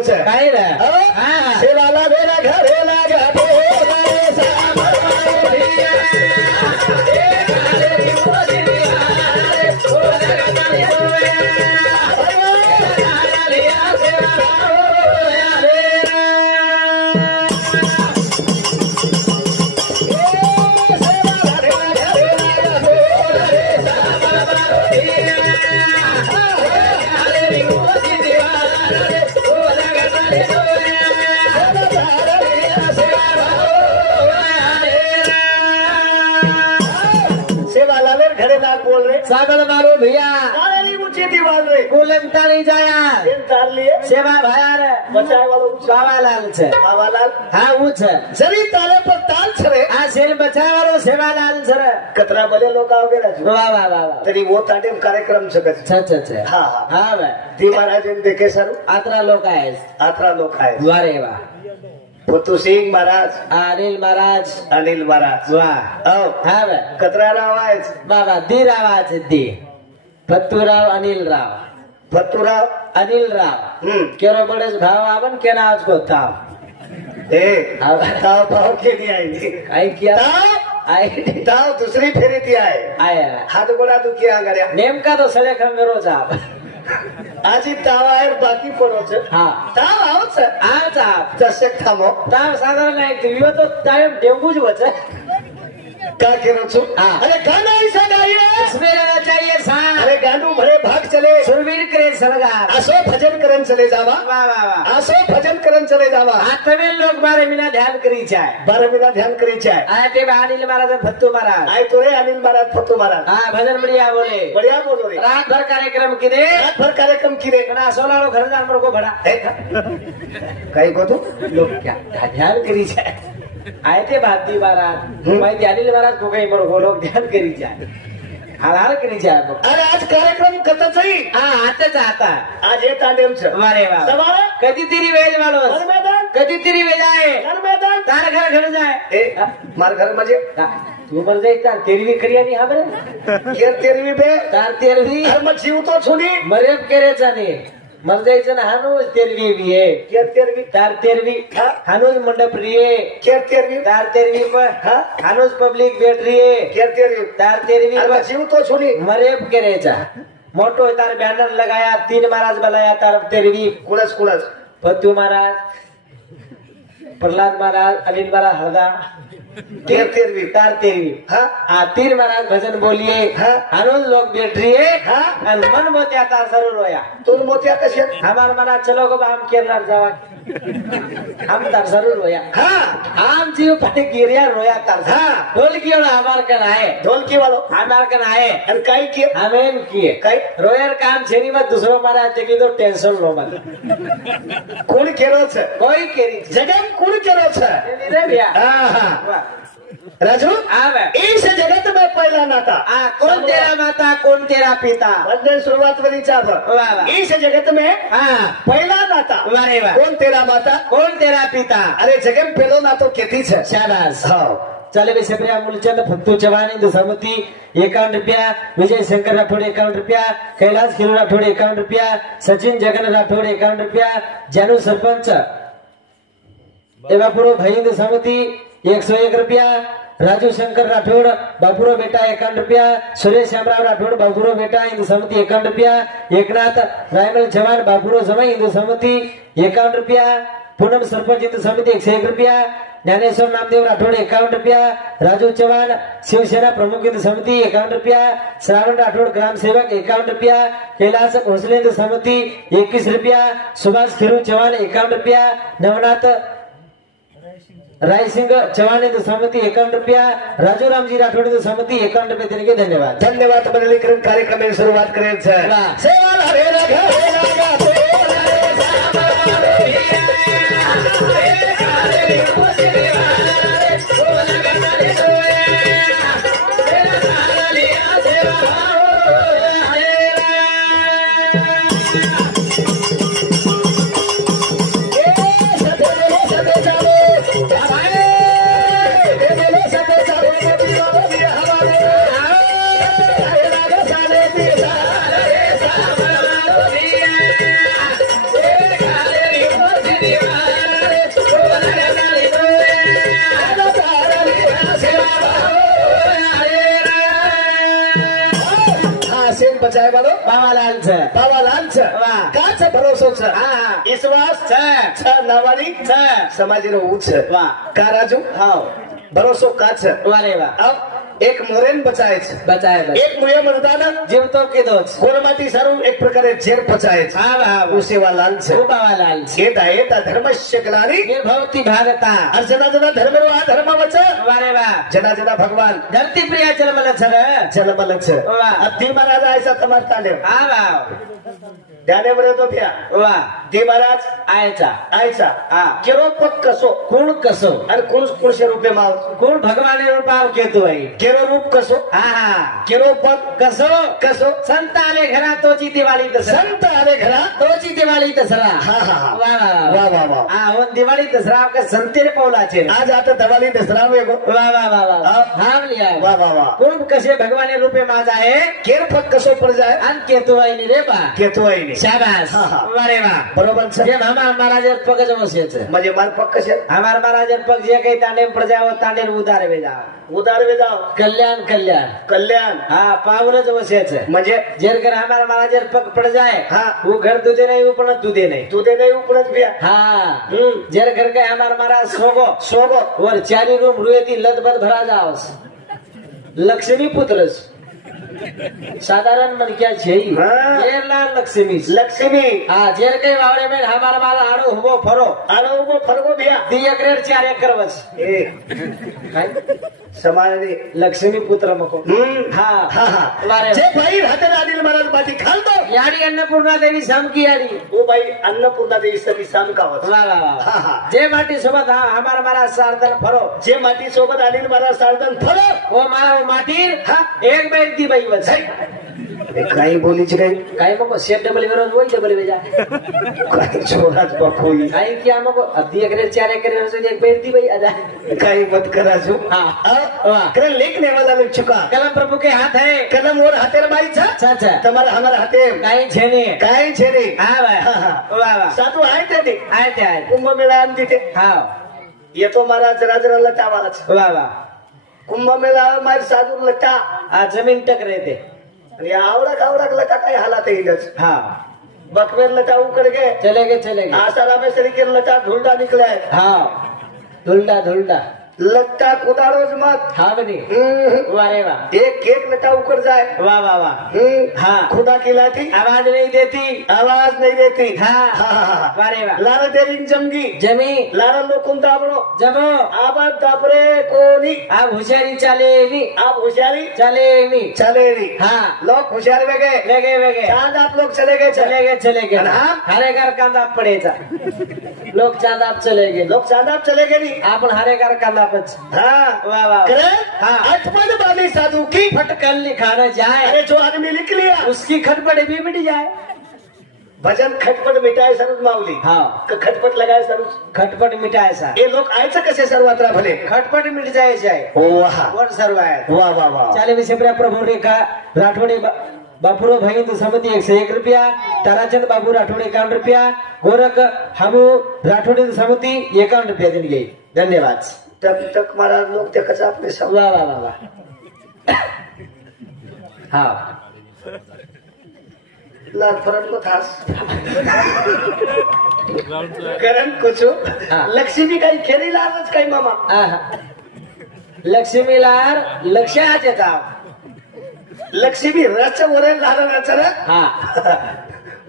केरो छे काय रे हां सेवाला बेरा घरे लागा रे सामरिया सागल मारो भैया नाली ऊंची दीवार रे कोलमता नहीं जाया इन तार लिए सेवा भाया रे बचाए वालो बाबालाल छे बाबालाल हां ऊ छे जरी ताले पर ताल छरे आ सेल बचाए वालो सेवालाल छे रे कतरा भले लोग आवगे रे वाह वाह वाह तरी वो ताडेम कार्यक्रम छके छे हां हां भाई दी महाराज इन देखे सर आत्रा लोग आए आत्रा लोग आए वारे वाह पुतु सिंह महाराज अनिल महाराज वाह हां भाई कतरा राव आए बाबा दी आवाज दी फत्तूराव अनिल राव केरो बड़े भाव आवन के ना आज को ताव ए ताव भाव के नहीं आई आई किया ताव दूसरी फेरी थी आए हाथ गोड़ा दुखी आ गया नेम का तो सड़े खंगरो जाब आजी ताव आए बाकी पड़ो छे हां ताव आओ छे आ जाब दशक थामो ताव साधारण एक दियो तो टाइम डेंगू जो छे का केरो छु हां अरे गाना ऐसा गाइए इसमें रहना चाहिए सा अरे गांडू भरे भाग चले सुरवीर करे सरगार आसो भजन करन चले जावा वाह वाह वाह आसो भजन करन चले जावा आतमे लोग बारे बिना ध्यान करी जाए 12 बिना ध्यान करी जाए आए ते अनिल महाराज फत्तू महाराज आए तो रे अनिल महाराज फत्तू महाराज हां भजन बढ़िया बोलो रे रात भर कार्यक्रम किरे कना सोलालो घर जान को भड़ा कई को तो लोग क्या ध्यान करी जाए आए थे भारती महाराज भाई अनिल महाराज को कहीं बड़ो लोग ध्यान करी जाए हाल करी जाए अरे आज कार्यक्रम कत सही हां आते चाहता आज ये तांडेम छे वारे वाह सवारे कदी तेरी वेज वालो मैदान कदी तेरी वेज आए मैदान तार घर जाए ए मार घर मजे तू मर जाई तार तेरवी करिया नहीं हाबरे के तेरवी बे तार तेरवी हर मत जीव तो छुनी मरेब करे जाने मर जाई छन हानो तेरवी भी है के तेरवी तार तेरवी हानो मंडप रिए के तेरवी तार तेरवी पर हानो पब्लिक बैठ रही है के तेरवी तार तेरवी पर जीव तो छुनी मरेब करे जा मोटो तार बैनर लगाया 3 महाराज बनाया तार तेरवी कुलस फत्तू महाराज प्रहलाद महाराज अनिल महाराज हरदा तेरवी तार तेरवी हाँ 3 महाराज भजन बोलिए हनुज लोग बैठ रही है मन मोतिया तार जरूर रोया तुम मोतिया कसे हमार महाराज चलो गो हम केरला जावा हम तार जरूर रोया हम जीव पटे गिरिया रोया तार ढोलकी वाला हमार कन आए ढोलकी वालो हमार कन आए और काई किए हमें किए काई रोयर काम छेनी मत दूसरो महाराज देखी तो टेंशन लो मत कौन केरो छे कोई केरी जगह कौन केरो छे रे भैया हां राजू आवे इस जगत में पहला नाता कौन तेरा माता कौन तेरा पिता वंदन शुरुआत बनी चाप इस जगत में पहला नाता वारे वाह कौन तेरा माता कौन तेरा पिता अरे जगह में पहलो नातो केती छे शाबाश हां चले बे सेप्रिया मूलचंद फत्तू चवानी दसमती 51 रुपया विजय शंकर राठौड़ 51 रुपया कैलाश खिरू राठौड़ 51 रुपया सचिन जगन राठौड़ 51 रुपया जानू सरपंच एवापुरो भईंद समिति 101 रुपया राजू शंकर राठौड़ बापुरो बेटा 51 रुपया सुरेश श्यामराव राठौड़ बापुरो बेटा हिंदू समिति 51 रुपया एकनाथ रायमल जवान बापुरो जमाई हिंदू समिति 51 रुपया पूनम सरपंच हिंदू समिति 101 रुपया ज्ञानेश्वर नामदेव राठौड़ 51 रुपया राजू चौहान शिवसेना प्रमुख हिंदू समिति 51 रुपया श्रावण राठौड़ ग्राम सेवक 51 रुपया कैलाश भोसले हिंदू समिति 21 रुपया सुभाष खीरू चौहान 51 रुपया नवनाथ राय सिंह चौहान हिंदू समिति 51 रुपया राजू रामजी राठौड़ हिंदू समिति 51 रुपया देने के धन्यवाद धन्यवाद बनेली कार्यक्रम में शुरुआत करें सेवा हरे राघव बचाए वालो बाबालाल छ बाबालाल छ वाह का छ भरोसो छ हाँ विश्वास छ नावानी समाजी रो छ वाह का राजू हाँ भरोसो का छ वारे वाह अब एक मोरेन बचाए छ बचाए बस एक मुळे मतदान जीव तो के दो कोणमाती सारून एक प्रकारे झेर पचाए छ हाँ वाह उसे वालाल छ वो बाबालाल छ येता येता धर्मस्य ग्लानी निर्भवती भागता और जना जना धर्म रो आ धर्म वच वारे वाह जना जना भगवान धरती प्रिया जन्मल छ रे जन्मल छ वाह अब दी महाराज ऐसा तमार ताले हाँ वाह ध्याने बरे तो भ्या वाह दी महाराज आयचा आयचा हा. केरो पक कसो कोण कसो आणि कोण कोणशे रूपे माव कोण भगवाने रूपाव केतो आहे केरो रूप कसो हा हा केरो पक कसो कसो संत आले घरा तोची दिवाळी दसरा संत आले घरा तोची दिवाळी दसरा हा हा हा वा वा वा वा हा हो दिवाळी दसरा का संतेरे पावलाचे आज आता दवाली दसरा वेगो वा वा वा वा हा. हा लिया वा वा वा कोण कसे भगवाने रूपे माझा आहे केर पक कसो पड जाय आणि केतो आहे रे बा केतो आहे नी शाबास हा, हा. वारे वा बरोबर छ जे हमार महाराज पग जमसेच म्हणजे माल पक कसे हमार महाराज पग जे काही तांडे पड जाव तांडे उदार वे जाव उदार वे जाव कल्याण कल्याण कल्याण हा पावलच वसेच म्हणजे जेर कर हमारा महाराज पग पड़ जाए हाँ. वो घर तुझे नहीं वो पण तुझे नहीं तू दे नाही उपडच बिया हाँ हम्म. जेर घर के हमारा महाराज सोगो सोगो और चारी रूम रुएती लदबद भरा जाओस लक्ष्मी पुत्रस साधारण मन क्या छे हाँ. जेर लाल लक्ष्मी लक्ष्मी हाँ जेर के वावड़े में हमारा माला आड़ो हुबो फरो आलो उभो फरगो बिया 2 एकर 4 एकर बस ए काय समाजने लक्ष्मी पुत्र मको हा हाँ हा वारे जे भाई हातेर आदिल महाराज बाती खाल दो याडी अन्नपूर्णा देवी सामकी याडी वो भाई अन्नपूर्णा देवी सभी साम का होत वाह वाह हाँ, वाह हाँ. जे माटी सोबत हा हमारा मारा सारदन फरो जे माटी सोबत आदिल महाराज सारदन फलो वो मारा वो माटी हाँ. एक बेर दी बाई बस काही बोलीच काही काय मको सेट डबल वेरो बोल डबल वेजा काही छोराच बापोई काय किया मको अद्दी एकरे 4 एकरे से एक बेर दी बाई अदा काही मत करा जो हाँ. करे लिखने वाला लोग चुका कलम प्रभु के हाथ है कलम और हातेर बाई छ अच्छा अच्छा તમારા हमारा हाते काय छेने काय छे रे हाँ वाह हाँ, हाँ. वाह वाह साधू आहे ते दे आए थे आए कुंभ मेळा आन तिथे हाँ येतो महाराज जरा जरा लटावालाच वाह वाह कुंभ मेळा मार साधू लटा आज जमीन टक रहे थे आणि आवडा आवडा लटा काय हालात येईलच हाँ बकवेर लटा उकड़ गए चले गए आसारा में सरीके लटा ढूंढा निकला है हाँ धुलडा धुलडा लट्टा कुदारोज मत हाँ बनी वारे वाह एक केक लटा उकड़ जाए वाह वाह वाह हाँ खुदा खिलाती आवाज नहीं देती आवाज नहीं देती हाँ हाँ वारे वाह लारा देरिंग जमगी जमी लारा लोकुन दाबड़ो जमो आबाद दाबरे कोनी आप होशियारी चलेनी आप होशियारी चलेनी चले री हाँ लोग होशियार वे गए वेगे चांद आप लोग चले गए चले गए हाँ? हरे घर कांदा पड़ेचा लोग चांद आप चले गए लोग चांद आप चले गए नहीं आपण हरे घर कांदा पच हाँ वाह वाह करे हाँ. अठमन वाली साधु की फटकल लिखाना जाए अरे जो आदमी लिख लिया उसकी खटपट भी मिट जाए भजन खटपट मिटाए सरुज माऊली हाँ खटपट लगाए सरुज खटपट मिटाए सा ये लोग आयचं कसे सर्वात्रा भले खटपट मिट जाए जाए ओ वाह वर सर्वाय वाह वाह वाह चाले विषय प्रभु रेखा राठोडे बापुरो भाई तो समती 101 रुपया ताराचंद बाबू राठोडे 51 रुपया गोरख हमू राठोडे तो समती 51 रुपया दिन गई धन्यवाद तक तक महाराज लोग देखा आपने सब वाह वाह वाह वाह हाँ लाल फरक को थास करण कुछ हाँ. लक्ष्मी काही खेरी लालच काही मामा आहा. लक्ष्मी लार लक्षात येतात लक्ष्मी रच वरे लाल रच रे हा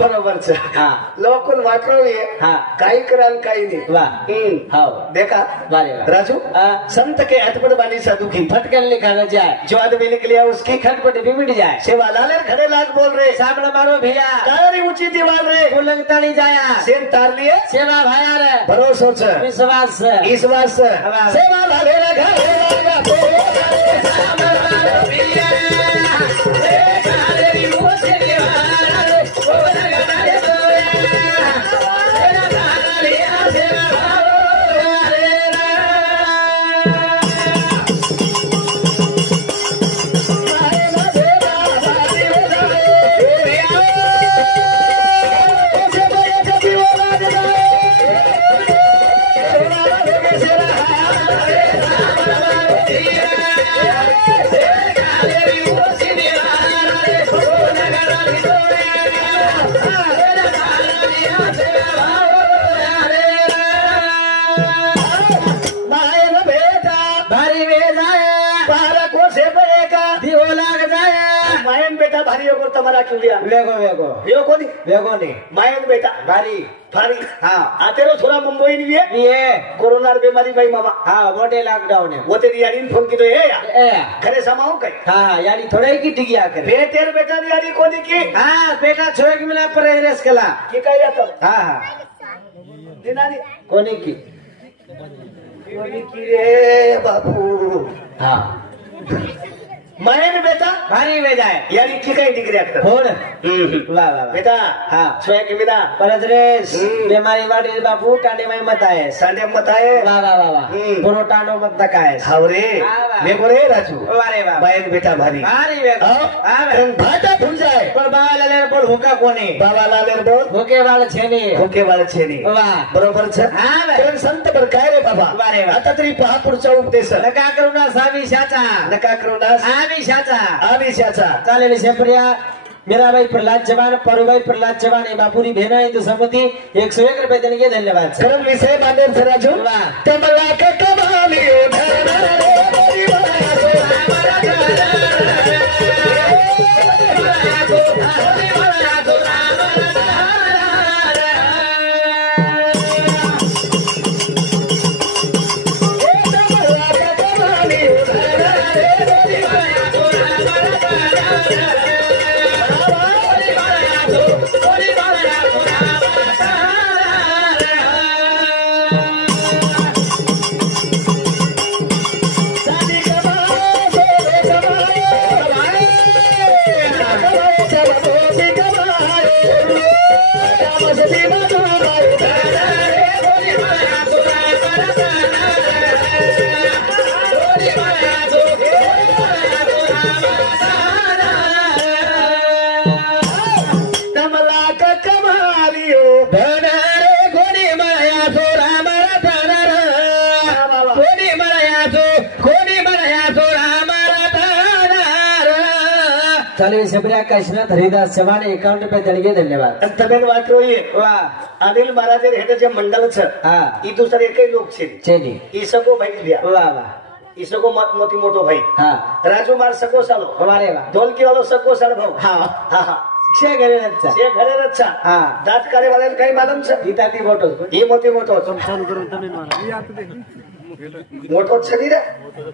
बरोबर छ हा लोग कोण वाटलो ये हाँ. काही कराल काही नाही वाह हाओ देखा वारे वाह राजू हाँ. संत के अटपट बानी साधु की फटकन लिखाना जाए जो आदमी निकल लिया उसकी खटपट भी मिट जाए सेवा लाले खड़े लाग बोल रहे सामने मारो भैया कारी ऊंची दीवार रे उलंगता नहीं जाया सेन तार लिए सेवा भाया रे भरोसो छ विश्वास से विश्वास सेवा लाले रे घरे लागा सामने मारो भैया वेगो तुम्हाला किवलिया वेगो वेगो वेगो कोणी वेगो ने मायन बेटा भारी फारी हाँ आतेरो थोड़ा मुंबई नहीं है ये कोरोना बीमारी भाई मामा हाँ मोटे लॉकडाउन है वो तेरी यारी फोन की तो है यार ए घरे समाओ कहीं हाँ हाँ यानी थोड़ा ही की टिकिया करे बेटेर बेटा यारी कोनी की हाँ बेटा छोड़ के मिला पर रेस कला की काय जातो हाँ हाँ दिनानी कोनी की कोनी की रे बापू हाँ मायन बेटा भारी वेजा है यारी की काय डिग्री आकर फोन वाह वाह वाह बेटा हाँ सोया के बिना परत रेस बीमारी वाड़ी बापू टांडे में मत आए संडे मत आए वाह वाह वाह वाह पुरो टांडो मत तकाए हावरे हाँ, वाह। मेको रे राजू वारे वाह मायन बेटा भारी भारी वेगो हाँ भाटा फूल जाए पर बाबा लाले बोल हुका कोनी बाबा लाले बोल हुके वाले छेनी खोके वाले छेनी वाह बरोबर छे हाँ वाह पण संत बर काय रे बाबा वारे वाह आता तरी पहा पुढचा उपदेश नका करू ना सावी शाचा नका करू ना आवी शाचा आविशाचा चालेल शेपरिया मीराबाई प्रल्हाद चव्हाण परुबाई प्रल्हाद चव्हाण हे बापुरी भेना हिंदू संमती 101 रुपये देने के धन्यवाद सर करम विषय बांधेल सर राजू वाह तमला के कमाली उठाना रे चालेल शेपरिया काशीनाथ हरिदास चव्हाण 51 रुपये देने के धन्यवाद तबेल वाट रोई वाह अनिल महाराज हेड जे मंडल छ हाँ ई दूसरे एक लोग छे चेनी ई सको भाई लिया वाह वाह ई सको मोती मोटो भाई हाँ राजू मार सको सालो हमारे वाह ढोलकी वालो सको साल भाऊ हाँ हाँ हाँ छे घरे अच्छा से घरे रच्छा हाँ दात काढे वाले काही मालूम छ गीता ती फोटो ई मोती मोटो मोटो छनी रे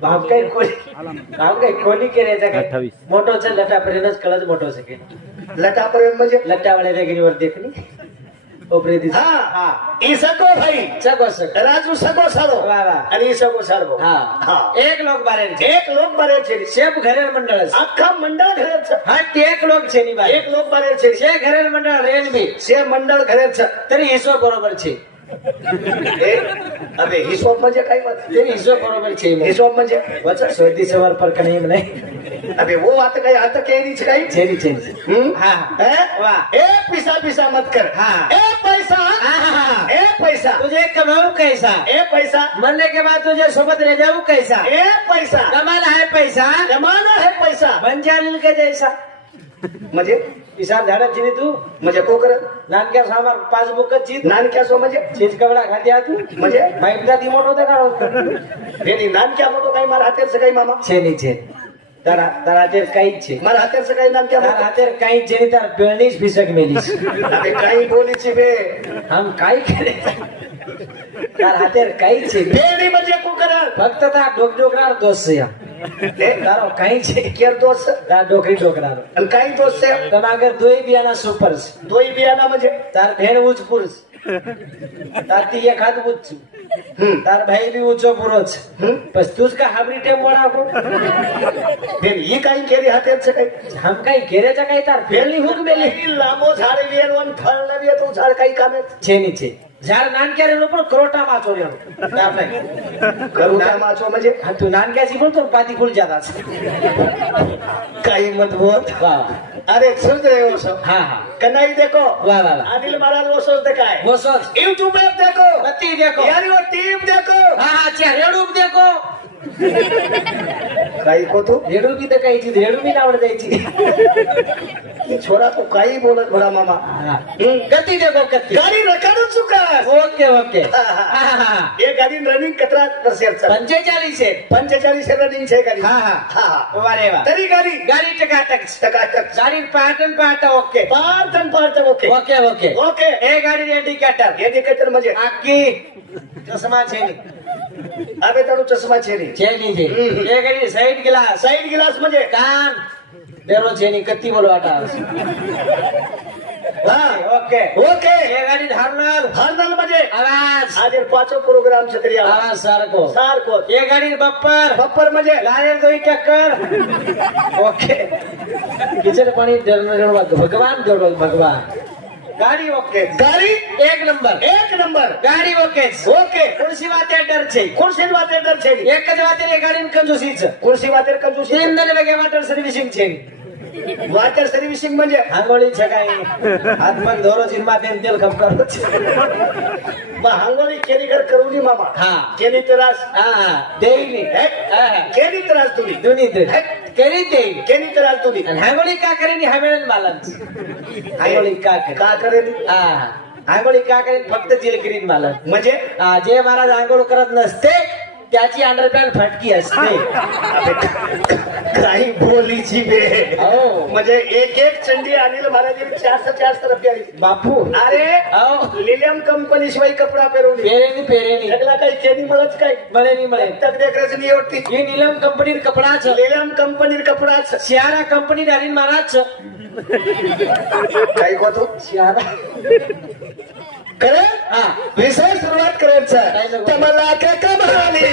बाप काही कोणी केल्याचा काय मोठो छ लटा पर्यंत कळच मोठो सके लटा पर्यंत म्हणजे लट्टा वाले रेगिनीवर देखनी ओपरे दिस हाँ हाँ ई सको भाई सगो सग राजू सको सालो वाह वाह आणि ई सको सालो हाँ हाँ एक लोक बारे एक लोक बारे छे शेप घरेल मंडळ अख्खा मंडळ घरे छ हा एक लोक छे नी बारे एक लोक बारे छे शे घरेल मंडळ रेन बी से मंडळ घरे छ तरी हिशो बरोबर छे अबे हिशोब म्हणजे काय बात तरी हिशो बरोबर छे हिशोब म्हणजे वचा सोदी सवार पर कने नाही अबे वो आता काही आता केरीच काही छेनी छेनी हाँ वाह ए पैसा पैसा मत कर हाँ ए पैसा हाँ ए पैसा तुझे कमाऊ कैसा ए पैसा मरने के बाद तुझे सोबत रह जाऊ कैसा ए पैसा कमाना है पैसा जमाना है पैसा बन जालील के जैसा म्हणजे पिसाब झाडा चिनी तू म्हणजे को कर नानक्या सामार पासबुक चीज नानक्या सो म्हणजे चीज कवडा खात्या तू म्हणजे माहिती ती मोठो होता का भेनी नानक्या मोठो काही मारा हातेरचं काही मामा छेनी छे तारा तारा हातेर काहीच छे मारा हातेरचं काही नानक्या तारा हातेर काहीच छे तार पेळणीच फिसक मेलीस अबे काही बोलीची बे हम काय करे तार हातेर काहीच छे भेनी म्हणजे को कर फक्त ता डोकरार दोष या तारो काही छे केर दोस्त ता डोकरी डोकरार आणि काही दोस्त आहे तमागर दोई बियाना सुपर्स दोई बियाना म्हणजे तार भेण उच पुरुष तार ती एखाद उच तार भाई भी उचो पुरोच बस तूच का हाबरी टेम वळा को भेन ही काही केरी हातेरचं काही हम काही घेरेचा काही तार फेरली हुक मेली लांबो झाड वेर वन फळलं बी तो झाड काही कामे छेनी छे झाड नानक्या रे पण क्रोटा माचो रे तार नाही करुणा माचो म्हणजे हा तू नानक्याची पण तो पाती फुल जादाच काही मत बोल वाह अरे सुन रे ओसो हाँ हाँ कन्हई देखो वाह वाह वाह अनिल महाराज ओसो देखाय वो सोच यूट्यूब पे देखो बत्ती देखो यार वो टीम देखो हाँ हाँ रेडूप देखो काही को तू रेडू भी देखायची रेडू भी आवड जायची छोरा तो काही बोलत भरा मामा गती देखो गती गाडी रकाडू चुका ओके ओके ओके हा, हा. એ ગાડી રનિંગ કતરા કરશે 45 છે 45 રનિંગ છે ગાડી હા હા હા વારે વાહ તરી ગાડી ગાડી ટકાટક ટકાટક ગાડી પાટણ પાટા ઓકે પાર્ટન ઓકે ઓકે ઓકે ઓકે એ ગાડી ઇન્ડિકેટર ઇન્ડિકેટર મજે આખી ચશ્મા છે ની હવે તારું ચશ્મા છે ની છે ની છે એ ગાડી સાઈડ ગ્લાસ સાઈડ ગ્લાસ મજે કાન બેરો છે ની કત્તી બોલો આટા હા ઓકે ઓકે એ ગાડી હરનાલ હરદલ મજે આવાજ આજે પાછો પ્રોગ્રામ છત્રીયા આવાજ સારકો સારકો એ ગાડી બપ્પર બપ્પર મજે લાયર દોઈ ટક્કર ઓકે કિચન પાણી ભગવાન જોડો ભગવાન ગાડી ઓકે ગાડી એક નંબર ગાડી ઓકે ઓકે ખુરશી વાતે ડર છે ખુરશી વાતે ડર છે એક જ વાતે એ ગાડીની કંજૂસી છે ખુરશી વાતે કંજૂસી ઇંધન વેગે વાટર સર્વિસિંગ છે વાટર સર્વિસિંગ म्हणजे હાંગોળી છે કાઈ હાથમાં દોરો જીન માથે તેલ ખપકારો છે હાંગોળી કેરી ઘર કરુની મામા હા કેની તરાસ હા દેઈની હા કેની તરાસ તુની દુની દે કરી દે કેની તરાસ તુની અને હાંગોળી કા કરેની હમેન માલન હાંગોળી કા કરેલી હા आंघोळी का करीत फक्त जिलगिरीत मला म्हणजे जे महाराज आंघोळ करत नसते त्याची अंडरपॅन्ट फटकी असते काही बोलीची बे हो म्हणजे एक एक चंडी अनिल महाराज 400 रुपया बापू अरे हो लिलियम कंपनी शिवाय कपडा पेरवली पेरेनी सगळा काही केनी मळच काय मळे तक देखरेच नाही एवढी ही नीलम कंपनीर कपडाच लिलियम कंपनीर कपडाच शियारा कंपनी डालीन महाराज काही होतो शियारा करे हा विषय सुरुवात करायचं तमला के कमाली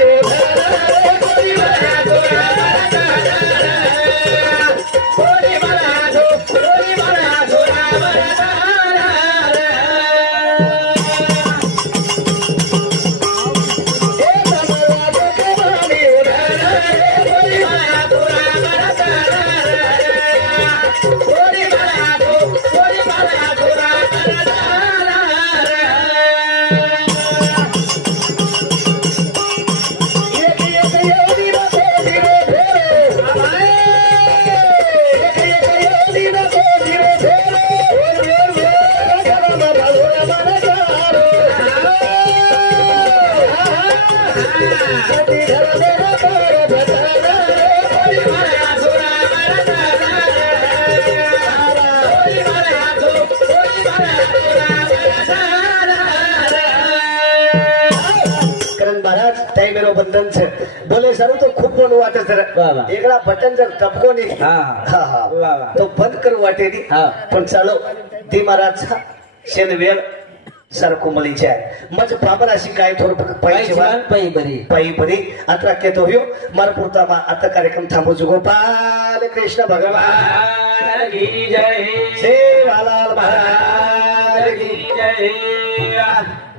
बंधन છે બોલે સારું તો ખૂબ બોલવું વાટે સર એકડા બટન જર ટપકો નહીં હા હા તો બંધ કરવું વાટે નહીં પણ ચાલો ધી મહારાજ શેનવેલ સરખું મળી જાય મજ પામરા શિકાય થોડું પાઈ જવાન પાઈ ભરી આત્રા કેતો હ્યો મારા પૂરતામાં આતા કાર્યક્રમ થાંભો છું ગોપાલ કૃષ્ણ ભગવાન કી જય સેવાલાલ મહારાજ કી જય